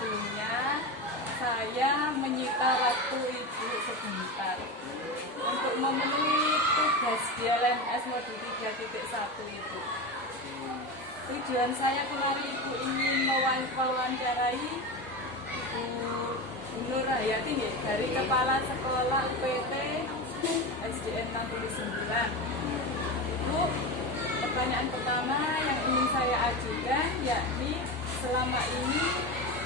sebelumnya saya menyita waktu ibu sebentar untuk memenuhi tugas di LMS Modul 3.1 itu. Tujuan saya kemarin ibu ingin mewawancarai Ibu Nur Hayati dari Kepala Sekolah UPT SDN 69. Ibu, pertanyaan pertama yang ingin saya ajukan yakni selama ini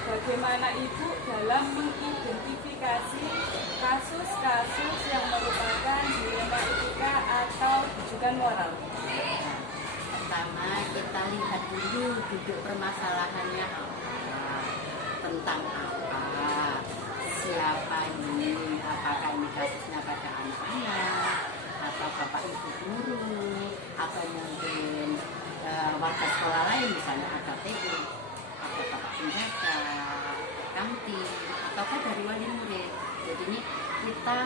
bagaimana Ibu dalam mengidentifikasi kasus-kasus yang merupakan dilema etika atau rujukan moral? Pertama, kita lihat dulu duduk permasalahannya apa, tentang apa, siapa ini, apakah ini kasusnya pada anak-anak, atau bapak ibu guru, atau mungkin warga sekolah lain, misalnya ada TU, ada bapak penjaga, kantin, ataukah dari wali murid. Jadi ini kita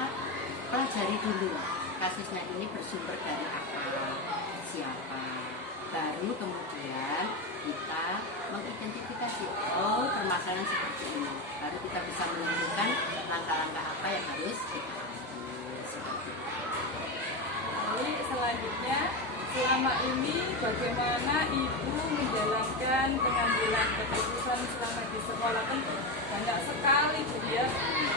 pelajari dulu kasusnya ini bersumber dari apa, siapa. Baru kemudian kita mengidentifikasi, oh permasalahan seperti ini. Baru kita bisa menentukan langkah-langkah apa yang harus kita ambil. Seperti itu. Lalu selanjutnya, selama ini bagaimana Ibu menjalankan pengambilan keputusan selama di sekolah? Tentu banyak sekali ya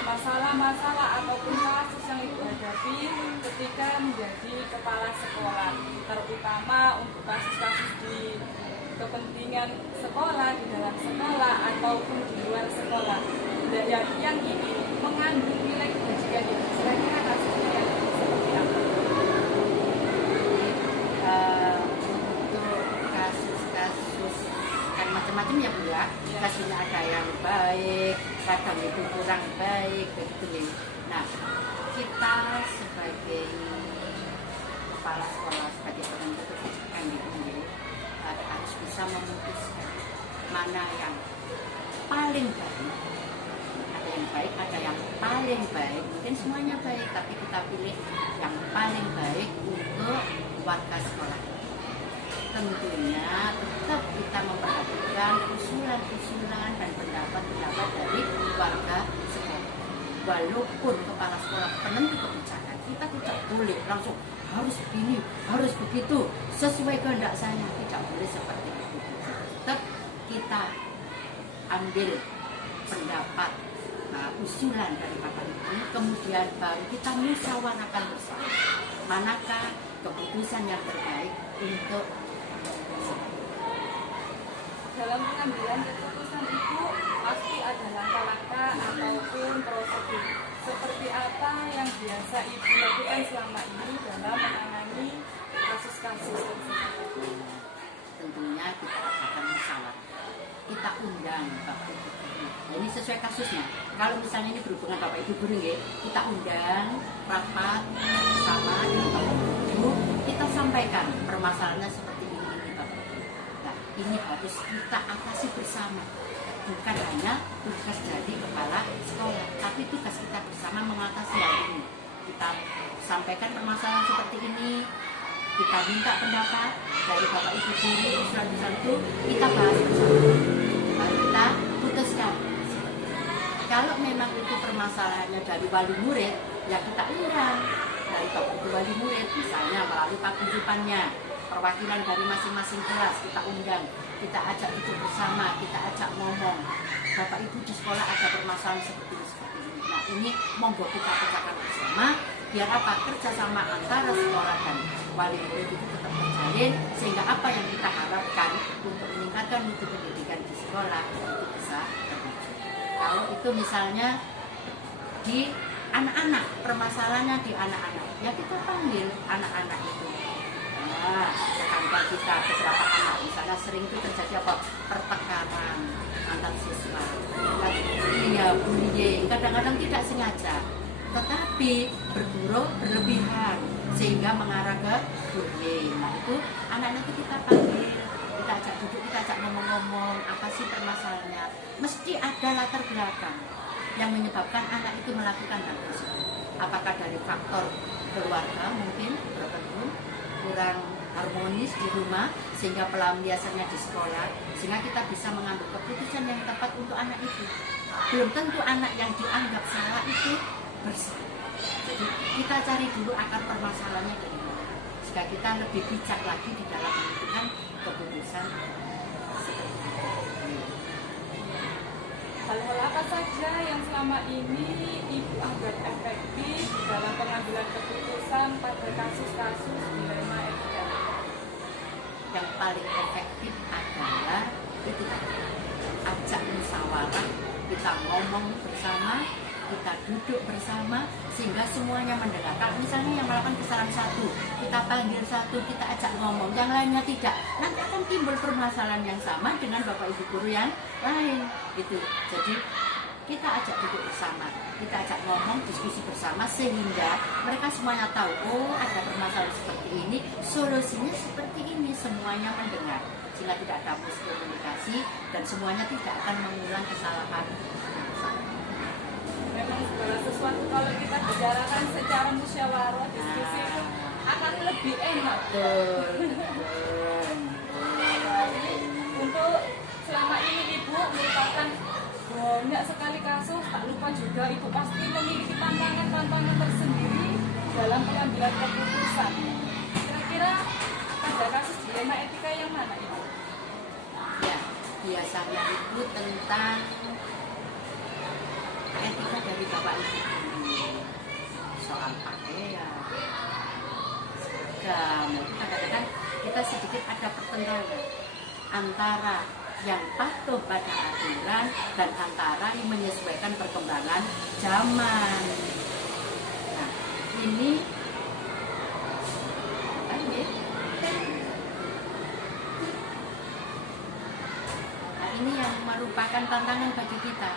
masalah-masalah ataupun kasus yang Ibu hadapi ketika menjadi kepala sekolah, terutama untuk kasus-kasus di kepentingan sekolah, di dalam sekolah ataupun di luar sekolah. Dan yang ini mengandung nilai kebajikan itu, kira-kira kasusnya yang seperti apa? Untuk kasus-kasus kan macam-macam ya Bu ya. Kasusnya ada yang baik, kadang itu kurang baik, begitu ya. Nah, kita sebagai kepala sekolah, sebagai orang kependidikan itu harus bisa memutuskan mana yang paling baik. Ada yang baik, ada yang paling baik. Mungkin semuanya baik, tapi kita pilih yang paling baik untuk warga sekolah. Tentunya tetap kita memperhatikan usulan-usulan dan pendapat-pendapat dari warga sekolah. Walaupun kepala sekolah penentu kebijakan, kita tidak boleh langsung harus begini, harus begitu, sesuai kehendak saya, tidak boleh seperti itu. Tetap kita ambil pendapat, usulan dari Bapak Ibu, kemudian baru kita musyawarahkan bersama manakah keputusan yang terbaik untuk dalam pengambilan keputusan Ibu pasti ada langkah-langkah ataupun prosedur. Seperti apa yang biasa Ibu lakukan selama ini dalam menangani kasus-kasus tersebut? Tentunya kita akan musyawarah. Kita undang Bapak Ibu guru. Nah, ini sesuai kasusnya. Kalau misalnya ini berhubungan Bapak Ibu guru ya, kita undang rapat bersama dengan Bapak Ibu guru. Kita sampaikan permasalahannya seperti ini Bapak Ibu. Nah, ini harus kita atasi bersama. Bukan hanya tugas dari kepala sekolah, tapi tugas kita bersama mengatasi hal ini. Kita sampaikan permasalahan seperti ini, kita minta pendapat dari Bapak Ibu guru, usulan-usulan itu kita bahas bersama. Lalu kita putuskan. Kalau memang itu permasalahannya dari wali murid, ya kita undang dari Bapak Ibu wali murid, misalnya melalui paguyubannya, perwakilan dari masing-masing kelas kita undang. Kita ajak duduk bersama, kita ajak ngomong. Bapak Ibu di sekolah ada permasalahan seperti ini, seperti ini. Nah ini monggo kita pecahkan bersama, biar apa? Kerjasama antara sekolah dan wali murid itu tetap terjalin, sehingga apa yang kita harapkan untuk meningkatkan mutu pendidikan di sekolah itu bisa terwujud. Kalau itu misalnya di anak-anak, permasalahannya di anak-anak, ya kita panggil anak-anak itu. Nah, sekarang kita beberapa anak misalnya sering itu terjadi apa? Pertengkaran antar siswa. Iya, bullying, kadang-kadang tidak sengaja, tetapi bergurau berlebihan sehingga mengarah ke bullying. Nah, itu anak-anak itu kita panggil, kita ajak duduk, kita ajak ngomong-ngomong, apa sih permasalahannya? Mesti ada latar belakang yang menyebabkan anak itu melakukan hal tersebut. Apakah dari faktor keluarga mungkin tertentu kurang harmonis di rumah, sehingga pelampiasannya di sekolah, sehingga kita bisa mengambil keputusan yang tepat untuk anak itu. Belum tentu anak yang dianggap salah itu bersih. Jadi kita cari dulu akar permasalahannya dari mana, sehingga kita lebih bijak lagi di dalam menentukan keputusan seperti ini. Hal-hal apa saja yang selama ini Ibu anggap efektif dalam pengambilan keputusan pada kasus-kasus dilema etika? Yang paling efektif adalah itu tadi, ajak musyawarah, kita ngomong bersama, kita duduk bersama, sehingga semuanya mendengar. Kalau misalnya yang melakukan kesalahan satu, kita panggil satu, kita ajak ngomong, yang lainnya tidak, nanti akan timbul permasalahan yang sama dengan Bapak Ibu guru yang lain gitu. Jadi kita ajak duduk bersama, kita ajak ngomong, diskusi bersama, sehingga mereka semuanya tahu, oh ada permasalahan seperti ini, solusinya seperti ini, semuanya mendengar, sehingga tidak ada miskomunikasi dan semuanya tidak akan mengulang kesalahan. Memang segala sesuatu kalau kita bicarakan secara musyawarah, diskusi itu akan lebih enak. Untuk selama ini Ibu merupakan banyak sekali kasus, tak lupa juga Ibu pasti memiliki tantangan-tantangan tersendiri dalam pengambilan keputusan. Kira-kira ada kasus dilema etika yang mana Ibu? Ya, biasanya itu tentang etika dari Bapak Ibu soal pakaian, seragam. Itu kadang-kadang kita sedikit ada pertentangan antara yang patuh pada aturan dan antara yang menyesuaikan perkembangan zaman. Nah, ini ini yang merupakan tantangan bagi kita.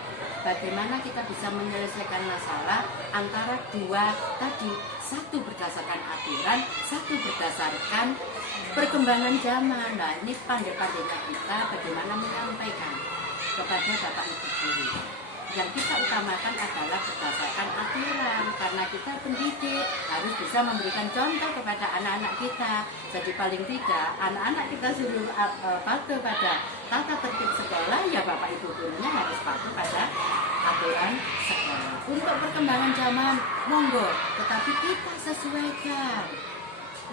Bagaimana kita bisa menyelesaikan masalah antara dua tadi, satu berdasarkan aturan, satu berdasarkan perkembangan zaman. Nah, ini pandai-pandainya kita bagaimana menyampaikan kepada Bapak Ibu guru. Yang kita utamakan adalah berdasarkan aturan, karena kita pendidik harus bisa memberikan contoh kepada anak-anak kita. Jadi paling tidak anak-anak kita suruh patuh pada tata tertib sekolah, ya Bapak Ibu gurunya harus patuh pada aturan sekolah. Untuk perkembangan zaman, monggo, tetapi kita sesuaikan.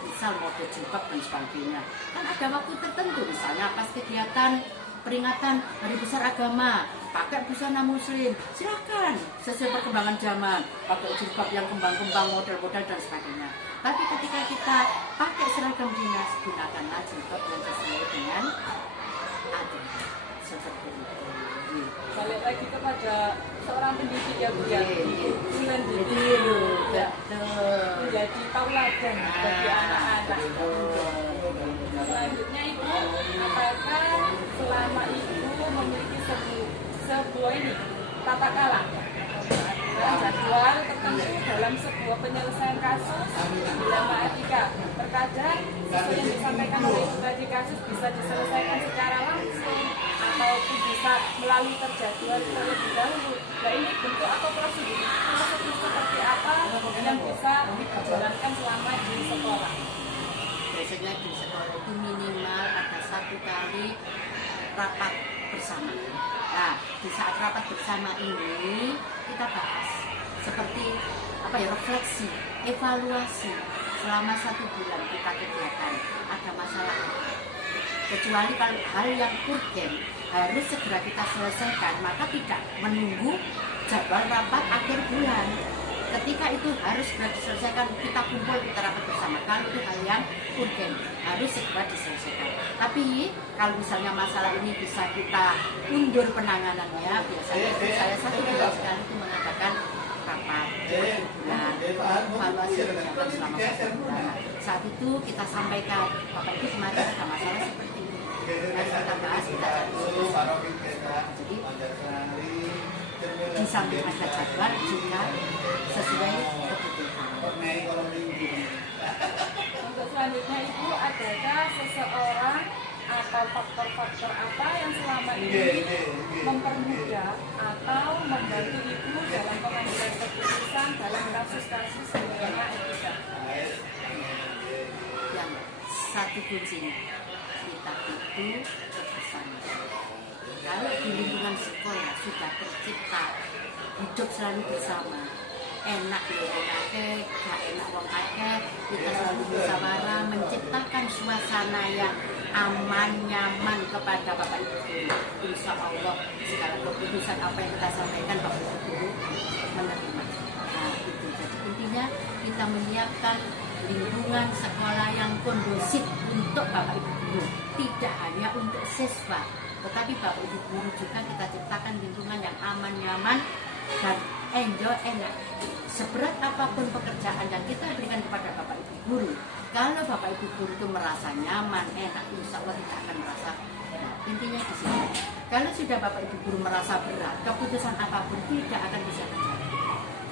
Misal mode jilbab dan sebagainya, kan ada waktu tertentu, misalnya pas kegiatan peringatan Hari Besar Agama, pakai busana muslim, silakan sesuai perkembangan zaman, pakai jilbab yang kembang-kembang, model-model dan sebagainya. Tapi ketika kita pakai seragam dinas, gunakanlah jilbab yang sesuai dengan aturan seperti itu. Balik lagi kepada seorang pendidik ya Bu ya, bulan menjadi tauladan bagi anak-anak. Selanjutnya Ibu, apakah selama Ibu memiliki sebuah ini tata kalah jadwal tertentu dalam sebuah penyelesaian kasus dilema etika? Terkadang sesuai yang disampaikan oleh Ibu tadi, kasus bisa diselesaikan secara langsung ataupun bisa melalui terjadwal terlebih dahulu. Nah, ini bentuk atau prosedur seperti apa yang bisa dijalankan selama di sekolah? Biasanya di sekolah itu minimal ada 1 kali rapat bersama. Nah, di saat rapat bersama ini kita bahas seperti apa ya, refleksi, evaluasi selama 1 bulan kita kegiatan, ada masalah apa. Kecuali kalau hal yang urgen harus segera kita selesaikan, maka tidak menunggu jadwal rapat akhir bulan. Ketika itu harus segera diselesaikan, kita kumpul, kita rapat bersama. Kalau itu hal yang urgen harus segera diselesaikan. Tapi kalau misalnya masalah ini bisa kita undur penanganannya, biasanya itu saya 1 bulan sekali itu mengadakan rapat bulan, evaluasi kegiatan selama 1 bulan. Saat itu kita sampaikan, Bapak Ibu kemarin ada masalah seperti ini. Nah, kita bahas, kita cari solusi. Jadi di samping ada jadwal juga sesuai kebutuhan. Untuk selanjutnya Ibu, adakah seseorang atau faktor-faktor apa yang selama ini mempermudah atau membantu Ibu dalam pengambilan keputusan dalam kasus-kasus dilema etika? Yang satu kuncinya, kita itu kebersamaan. Kalau di lingkungan sekolah sudah tercipta hidup selalu bersama, enak ya wong akeh, gak enak wong akeh, kita selalu musyawarah, menciptakan suasana yang aman, nyaman kepada Bapak Ibu guru. Insya Allah segala keputusan apa yang kita sampaikan Bapak Ibu guru menerima. Nah itu jadi intinya kita menyiapkan lingkungan sekolah yang kondusif untuk Bapak Ibu guru, tidak hanya untuk siswa, tetapi Bapak Ibu guru juga kita ciptakan lingkungan yang aman, nyaman, dan enjoy, enak. Seberat apapun pekerjaan yang kita berikan kepada Bapak Ibu guru, kalau Bapak Ibu guru itu merasa nyaman, enak, insya Allah tidak akan merasa berat. Intinya di sini. Kalau sudah Bapak Ibu guru merasa berat, keputusan apapun tidak akan bisa terjadi.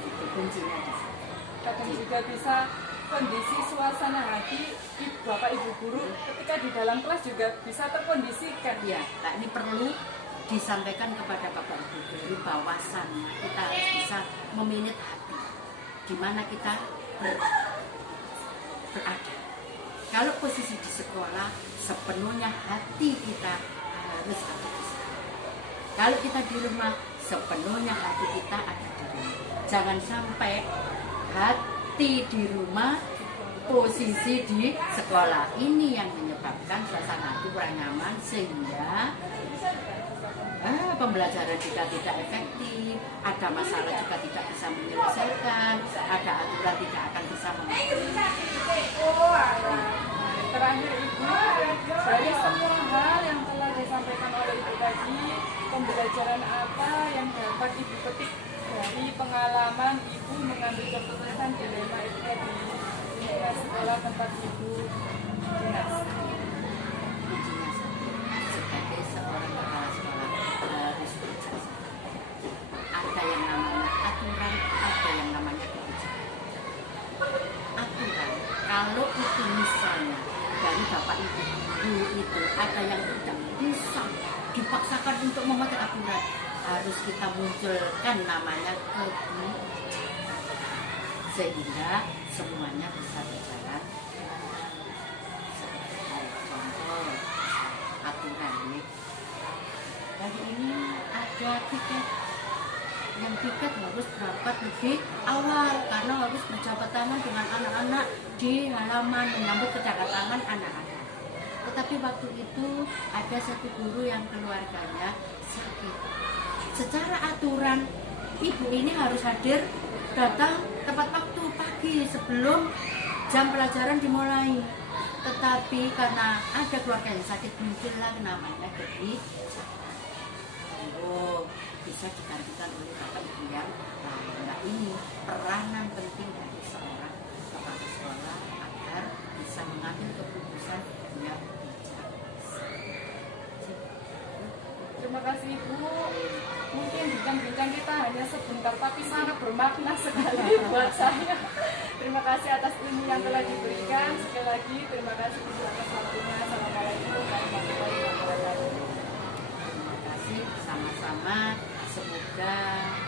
Itu kuncinya di sini. Kadang juga bisa kondisi suasana hati Bapak Ibu guru ketika di dalam kelas juga bisa terkondisikan. Ya, nah ini perlu disampaikan kepada Bapak Ibu guru bahwasannya kita harus bisa meminit hati di mana kita berada. Kalau posisi di sekolah, sepenuhnya hati kita harus ada di sana. Kalau kita di rumah, sepenuhnya hati kita ada di rumah. Jangan sampai hati di rumah, posisi di sekolah. Ini yang menyebabkan suasana hati kurang nyaman sehingga pembelajaran juga tidak efektif, ada masalah juga tidak bisa menyelesaikan, ada aturan tidak akan bisa Terakhir Ibu, dari semua hal yang telah disampaikan oleh Ibu tadi, pembelajaran apa yang dapat Ibu petik dari pengalaman Ibu mengambil keputusan dilema itu di lingkungan sekolah tempat Ibu dinas? Sebagai seorang kepala sekolah harus bijaksana. Ada yang namanya aturan, ada yang namanya kebijakan. Aturan, kalau itu misalnya dari Bapak Ibu guru itu ada yang tidak bisa dipaksakan untuk memakai aturan, harus kita munculkan namanya kebijakan sehingga semuanya bisa berjalan. Contoh aturan ini, hari ini ada tiket, yang tiket harus berangkat lebih awal karena harus berjabat tangan dengan anak-anak di halaman menyambut kedatangan anak-anak. Tetapi waktu itu ada satu guru yang keluarganya sakit. Secara aturan ibu ini harus hadir datang tepat waktu pagi sebelum jam pelajaran dimulai. Tetapi karena ada keluarga yang sakit, muncullah namanya kebijakan. Oh, bisa digantikan oleh Bapak Ibu yang lain. Nah ini peranan penting dari seorang kepala sekolah agar bisa mengambil keputusan yang bijak. Terima kasih Ibu. Mungkin bincang-bincang kita hanya sebentar tapi sangat bermakna sekali buat saya. Terima kasih atas ilmu yang telah diberikan. Sekali lagi terima kasih Ibu atas waktunya. Assalamualaikum warahmatullahi wabarakatuh. Terima kasih sama-sama. Semoga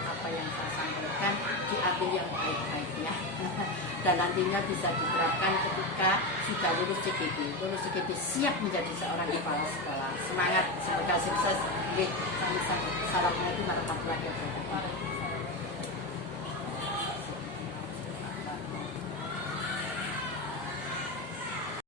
apa yang saya sampaikan diambil yang baik-baik ya. Dan nantinya bisa diterapkan ketika sudah lulus CGP. Lulus CGP siap menjadi seorang kepala sekolah. Semangat, semoga sukses. Salamnya itu warahmatullahi wabarakatuh.